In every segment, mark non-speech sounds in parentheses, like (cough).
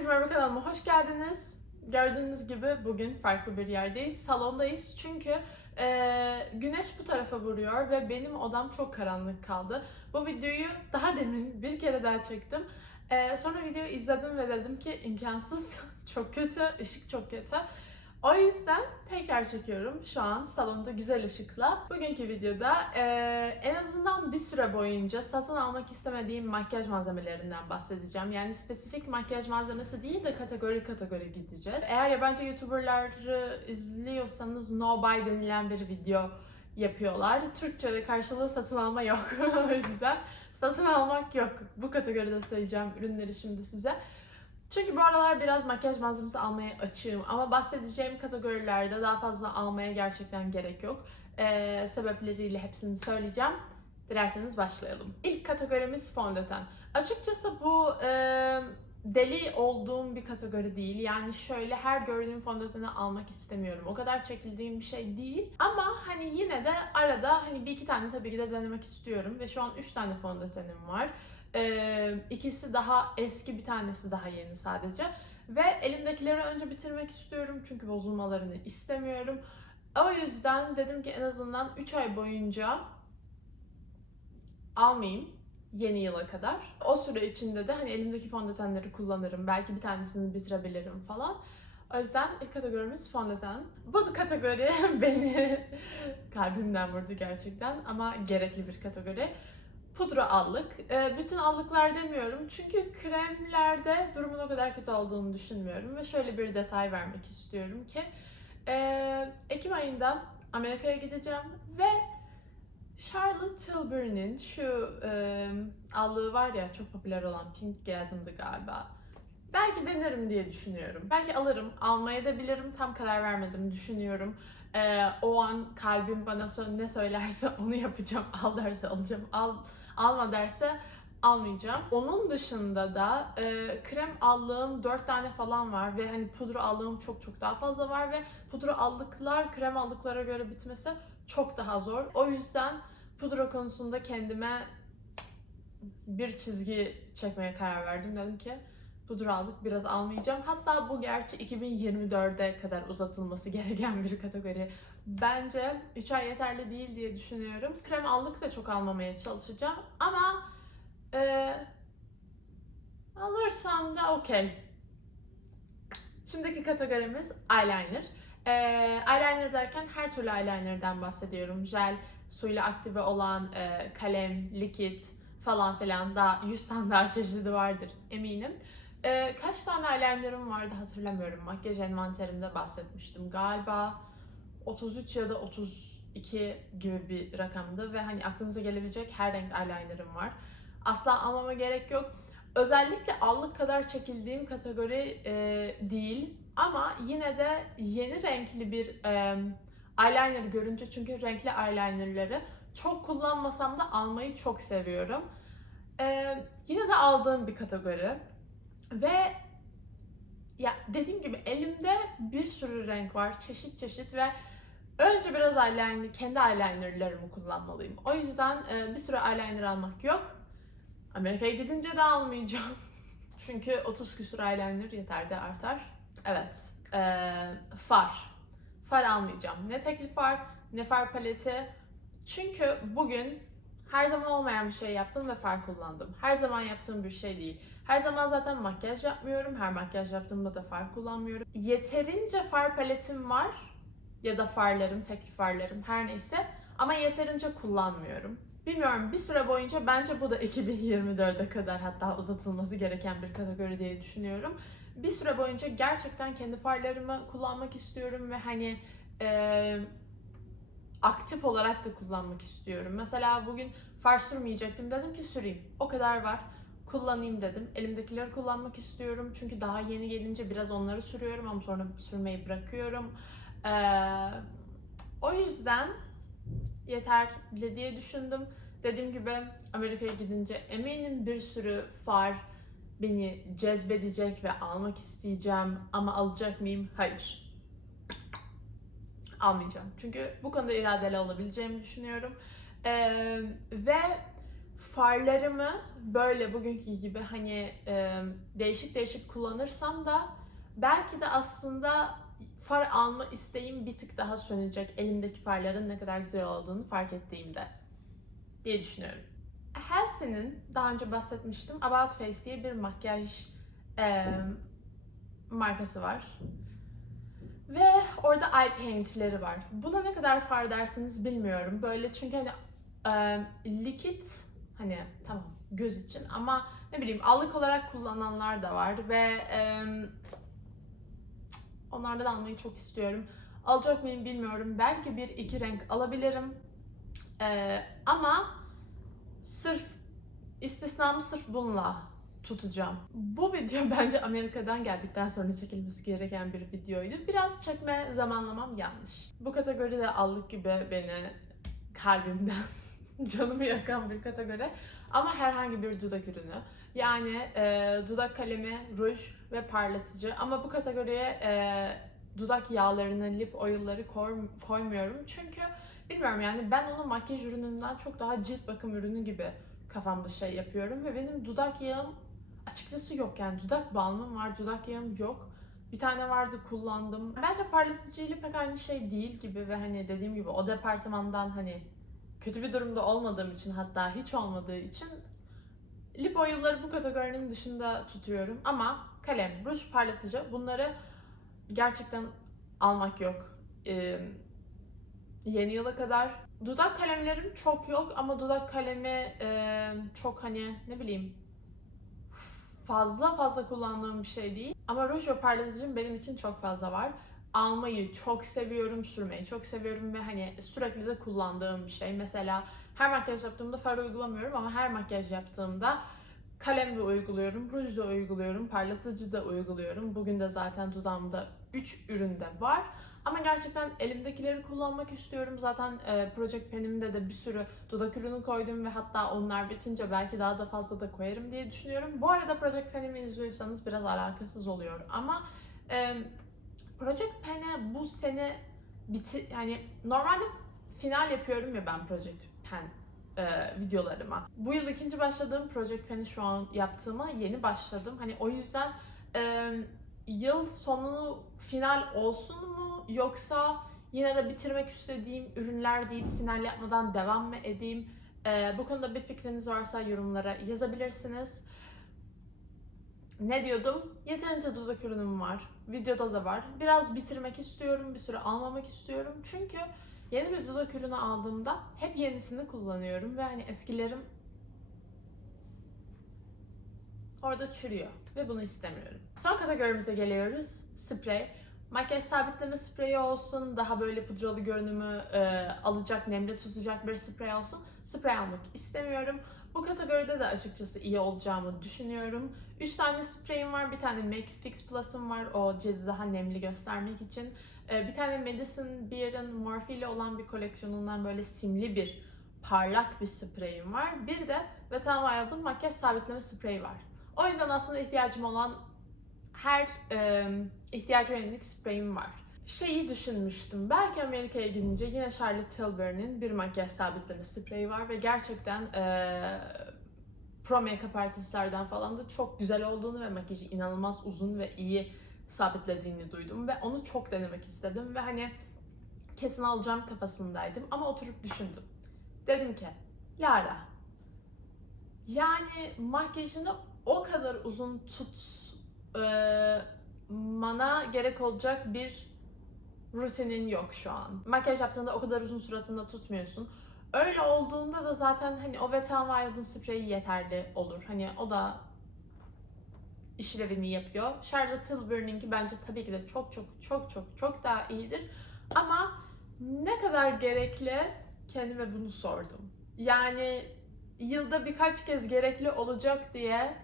Herkese merhaba kanalıma hoş geldiniz. Gördüğünüz gibi bugün farklı bir yerdeyiz. Salondayız çünkü e, güneş bu tarafa vuruyor ve benim odam çok karanlık kaldı. Bu videoyu daha demin bir kere daha çektim. E, sonra videoyu izledim ve dedim ki imkansız, (laughs) çok kötü, ışık çok kötü. O yüzden tekrar çekiyorum şu an salonda güzel ışıkla. Bugünkü videoda e, en azından bir süre boyunca satın almak istemediğim makyaj malzemelerinden bahsedeceğim. Yani spesifik makyaj malzemesi değil de kategori kategori gideceğiz. Eğer yabancı YouTuber'ları izliyorsanız No Buy denilen bir video yapıyorlar. Türkçe'de karşılığı satın alma yok. (laughs) o yüzden satın almak yok. Bu kategoride sayacağım ürünleri şimdi size. Çünkü bu aralar biraz makyaj malzemesi almaya açığım ama bahsedeceğim kategorilerde daha fazla almaya gerçekten gerek yok. Ee, sebepleriyle hepsini söyleyeceğim. Dilerseniz başlayalım. İlk kategorimiz fondöten. Açıkçası bu e, deli olduğum bir kategori değil. Yani şöyle her gördüğüm fondöteni almak istemiyorum. O kadar çekildiğim bir şey değil. Ama hani yine de arada hani bir iki tane tabii ki de denemek istiyorum. Ve şu an üç tane fondötenim var. Ee, ikisi daha eski, bir tanesi daha yeni sadece. Ve elimdekileri önce bitirmek istiyorum çünkü bozulmalarını istemiyorum. O yüzden dedim ki en azından 3 ay boyunca almayayım yeni yıla kadar. O süre içinde de hani elimdeki fondötenleri kullanırım. Belki bir tanesini bitirebilirim falan. O yüzden ilk kategorimiz fondöten. Bu kategori (laughs) beni kalbimden vurdu gerçekten ama gerekli bir kategori pudra allık. Ee, bütün allıklar demiyorum çünkü kremlerde durumun o kadar kötü olduğunu düşünmüyorum ve şöyle bir detay vermek istiyorum ki e, Ekim ayında Amerika'ya gideceğim ve Charlotte Tilbury'nin şu e, allığı var ya çok popüler olan Pink Gasm'dı galiba. Belki denerim diye düşünüyorum. Belki alırım, almaya da bilirim. Tam karar vermedim, düşünüyorum. Ee, o an kalbim bana ne söylerse (laughs) onu yapacağım. Al derse alacağım, al alma derse almayacağım. Onun dışında da e, krem allığım 4 tane falan var ve hani pudra allığım çok çok daha fazla var ve pudra allıklar krem allıklara göre bitmesi çok daha zor. O yüzden pudra konusunda kendime bir çizgi çekmeye karar verdim. Dedim ki pudra aldık biraz almayacağım. Hatta bu gerçi 2024'e kadar uzatılması (laughs) gereken bir kategori. Bence 3 ay yeterli değil diye düşünüyorum. Krem aldık da çok almamaya çalışacağım. Ama e, alırsam da okey. Şimdiki kategorimiz eyeliner. E, eyeliner derken her türlü eyelinerden bahsediyorum. Jel, suyla aktive olan e, kalem, likit falan filan daha 100 tane daha çeşidi vardır eminim. E, kaç tane eyelinerim vardı hatırlamıyorum. Makyaj envanterimde bahsetmiştim. Galiba 33 ya da 32 gibi bir rakamdı ve hani aklınıza gelebilecek her renk eyelinerım var. Asla almama gerek yok. Özellikle allık kadar çekildiğim kategori e, değil ama yine de yeni renkli bir e, eyeliner görünce çünkü renkli eyelinerları çok kullanmasam da almayı çok seviyorum. E, yine de aldığım bir kategori ve ya dediğim gibi elimde bir sürü renk var, çeşit çeşit ve önce biraz eyeliner, kendi eyelinerlarımı kullanmalıyım. O yüzden e, bir sürü eyeliner almak yok. Amerika'ya gidince de almayacağım. (laughs) Çünkü 30 küsur eyeliner yeter de artar. Evet, e, far. Far almayacağım. Ne tekli far, ne far paleti. Çünkü bugün her zaman olmayan bir şey yaptım ve far kullandım. Her zaman yaptığım bir şey değil. Her zaman zaten makyaj yapmıyorum. Her makyaj yaptığımda da far kullanmıyorum. Yeterince far paletim var ya da farlarım, tekli farlarım her neyse ama yeterince kullanmıyorum. Bilmiyorum bir süre boyunca bence bu da 2024'e kadar hatta uzatılması gereken bir kategori diye düşünüyorum. Bir süre boyunca gerçekten kendi farlarımı kullanmak istiyorum ve hani eee aktif olarak da kullanmak istiyorum. Mesela bugün far sürmeyecektim. Dedim ki süreyim. O kadar var. Kullanayım dedim. Elimdekileri kullanmak istiyorum. Çünkü daha yeni gelince biraz onları sürüyorum ama sonra sürmeyi bırakıyorum. Ee, o yüzden yeterli diye düşündüm. Dediğim gibi Amerika'ya gidince eminim bir sürü far beni cezbedecek ve almak isteyeceğim ama alacak mıyım? Hayır almayacağım. Çünkü bu konuda iradeli olabileceğimi düşünüyorum. Ee, ve farlarımı böyle bugünkü gibi hani e, değişik değişik kullanırsam da belki de aslında far alma isteğim bir tık daha sönecek elimdeki farların ne kadar güzel olduğunu fark ettiğimde diye düşünüyorum. Halsey'nin daha önce bahsetmiştim About Face diye bir makyaj e, markası var. Ve orada eye paint'leri var. Buna ne kadar far dersiniz bilmiyorum. Böyle çünkü hani e, likit hani tamam göz için ama ne bileyim allık olarak kullananlar da var ve e, onlardan almayı çok istiyorum. Alacak mıyım bilmiyorum. Belki bir iki renk alabilirim. E, ama sırf istisnamı sırf bununla tutacağım. Bu video (laughs) bence Amerika'dan geldikten sonra çekilmesi gereken bir videoydu. Biraz çekme zamanlamam yanlış. Bu kategoride allık gibi beni kalbimden (laughs) (laughs) canımı yakan bir kategori. Ama herhangi bir dudak ürünü. Yani e, dudak kalemi, ruj ve parlatıcı. Ama bu kategoriye e, dudak yağlarını, lip oil'ları koy, koymuyorum. Çünkü bilmiyorum yani ben onu makyaj ürününden çok daha cilt bakım ürünü gibi kafamda şey yapıyorum. Ve benim dudak yağım açıkçası yok yani dudak balmım var, dudak yağım yok. Bir tane vardı kullandım. Bence parlatıcı ile pek aynı şey değil gibi ve hani dediğim gibi o departmandan hani kötü bir durumda olmadığım için hatta hiç olmadığı için lip oil'ları bu kategorinin dışında tutuyorum. Ama kalem, ruj, parlatıcı bunları gerçekten almak yok. Ee, yeni yıla kadar. Dudak kalemlerim çok yok ama dudak kalemi e, çok hani ne bileyim fazla fazla kullandığım bir şey değil. Ama ruj ve parlatıcım benim için çok fazla var. Almayı çok seviyorum, sürmeyi çok seviyorum ve hani sürekli de kullandığım bir şey. Mesela her makyaj yaptığımda far uygulamıyorum ama her makyaj yaptığımda kalem de uyguluyorum, ruj da uyguluyorum, parlatıcı da uyguluyorum. Bugün de zaten dudağımda 3 üründe var. Ama gerçekten elimdekileri kullanmak istiyorum. Zaten e, Project Pen'imde de bir sürü dudak ürünü koydum ve hatta onlar bitince belki daha da fazla da koyarım diye düşünüyorum. Bu arada Project Pen'imi izliyorsanız biraz alakasız oluyor ama e, Project Pen'e bu sene biti yani normalde final yapıyorum ya ben Project Pen e, videolarıma. Bu yıl ikinci başladığım Project Pen'i şu an yaptığıma yeni başladım. Hani o yüzden e, yıl sonu final olsun mu yoksa yine de bitirmek istediğim ürünler deyip final yapmadan devam mı edeyim? Ee, bu konuda bir fikriniz varsa yorumlara yazabilirsiniz. Ne diyordum? Yeterince dudak ürünüm var. Videoda da var. Biraz bitirmek istiyorum, bir süre almamak istiyorum. Çünkü yeni bir dudak ürünü aldığımda hep yenisini kullanıyorum ve hani eskilerim orada çürüyor ve bunu istemiyorum. Son kategorimize geliyoruz. Sprey. Makyaj sabitleme spreyi olsun, daha böyle pudralı görünümü e, alacak, nemli tutacak bir sprey olsun. Sprey almak istemiyorum. Bu kategoride de açıkçası iyi olacağımı düşünüyorum. 3 tane spreyim var. Bir tane Make Fix Plus'ım var. O cildi daha nemli göstermek için. E, bir tane Madison Beer'ın Morphe ile olan bir koleksiyonundan böyle simli bir parlak bir spreyim var. Bir de Wet n Wild'ın makyaj sabitleme spreyi var. O yüzden aslında ihtiyacım olan her e, ihtiyaca yönelik spreyim var. Şeyi düşünmüştüm. Belki Amerika'ya gidince yine Charlotte Tilbury'nin bir makyaj sabitleme spreyi var ve gerçekten e, pro makeup artistlerden falan da çok güzel olduğunu ve makyajı inanılmaz uzun ve iyi sabitlediğini duydum ve onu çok denemek istedim ve hani kesin alacağım kafasındaydım ama oturup düşündüm. Dedim ki Lara yani makyajını o kadar uzun tutmana gerek olacak bir rutinin yok şu an. Makyaj yaptığında o kadar uzun suratında tutmuyorsun. Öyle olduğunda da zaten hani o Wet n Wild'ın spreyi yeterli olur. Hani o da işlevini yapıyor. Charlotte Tilbury'ninki bence tabii ki de çok çok çok çok çok daha iyidir. Ama ne kadar gerekli kendime bunu sordum. Yani yılda birkaç kez gerekli olacak diye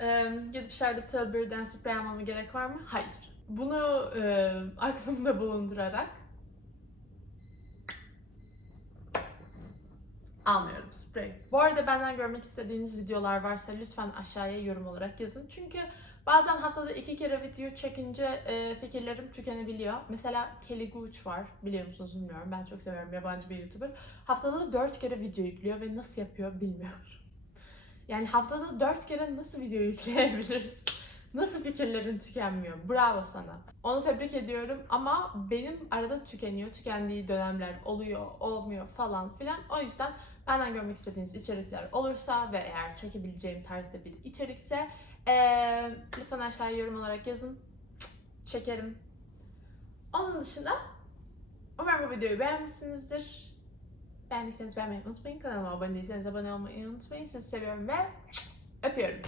e, gidip Charlotte Tilbury'den sprey almama gerek var mı? Hayır. Bunu e, aklımda bulundurarak almıyorum sprey. Bu arada benden görmek istediğiniz videolar varsa lütfen aşağıya yorum olarak yazın. Çünkü bazen haftada iki kere video çekince e, fikirlerim tükenebiliyor. Mesela Kelly Gooch var. Biliyor musunuz bilmiyorum. Ben çok seviyorum yabancı bir YouTuber. Haftada dört kere video yüklüyor ve nasıl yapıyor bilmiyorum. Yani haftada dört kere nasıl video yükleyebiliriz? Nasıl fikirlerin tükenmiyor? Bravo sana. Onu tebrik ediyorum ama benim arada tükeniyor. Tükendiği dönemler oluyor, olmuyor falan filan. O yüzden benden görmek istediğiniz içerikler olursa ve eğer çekebileceğim tarzda bir içerikse eee, lütfen aşağıya yorum olarak yazın. Çekerim. Onun dışında umarım bu videoyu beğenmişsinizdir. Beğendiyseniz beğenmeyi unutmayın. Kanalıma abone değilseniz abone olmayı unutmayın. Sizi seviyorum ve öpüyorum.